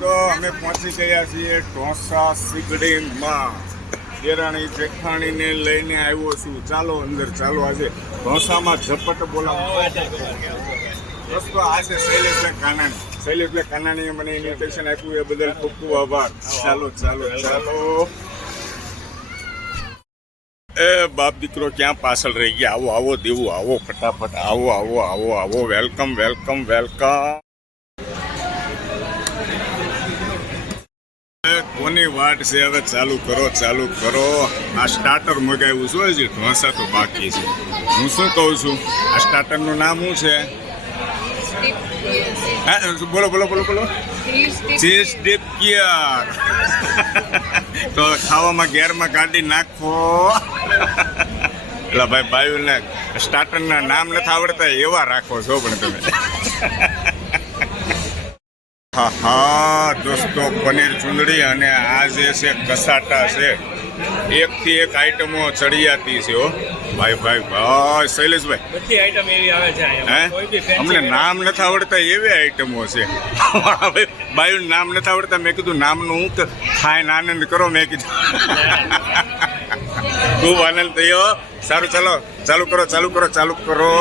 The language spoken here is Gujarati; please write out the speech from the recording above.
દોસ્તો અમે પહોંચી ગયા છીએ ઢોસા સીગડીમાં. દેરાણી જેઠાણીને લઈને આવ્યો છું. ચાલો અંદર ચાલો. આજે ઢોસામાં ઝપટ બોલાવો. દોસ્તો આ છે શૈલેષભાઈ કાનાણી. શૈલેષભાઈ કાનાણીએ મને ઇન્વિટેશન આપ્યું એ બદલ ખૂબ ખૂબ આભાર. ચાલો ચાલો ચાલો. એ બાપ દીકરો ક્યાં પાછળ રહી ગયા? આવો આવો દેવું, આવો ફટાફટ, આવો આવો આવો આવો. Welcome welcome welcome. કોની વાટ છે હવે? ચાલુ કરો ચાલુ કરો. આ સ્ટાર્ટર મગાવ્યું છું, હજી ઢોસા તો બાકી છે. હું શું કહું છું, આ સ્ટાર્ટરનું નામ શું છે? હા બોલો બોલો બોલો બોલો. ચીઝ ડીપ કિયર. તો ખાવામાં ગેરમાં કાઢી નાખો. એટલે ભાઈ બાયુને સ્ટાર્ટરના નામ નથી આવડતા એવા રાખો છો પણ તમે. હા હા દોસ્તો, પનીર ચૂંદડી અને આ જે છે કસાટા છે. એકથી એક આઈટમો ચડિયાતી છે હો ભાઈ ભાઈ ભાઈ. શૈલેષભાઈ બધી આઈટમ એવી આવે છે અમને નામ નથી આવડતા એવી આઈટમો છે. બાયું નામ નથી આવડતા. મેં કીધું નામનું હું ખાઈને આનંદ કરો. મેં કીધું ખૂબ આનંદ થયો. સારું ચાલો ચાલુ કરો ચાલુ કરો ચાલુ કરો.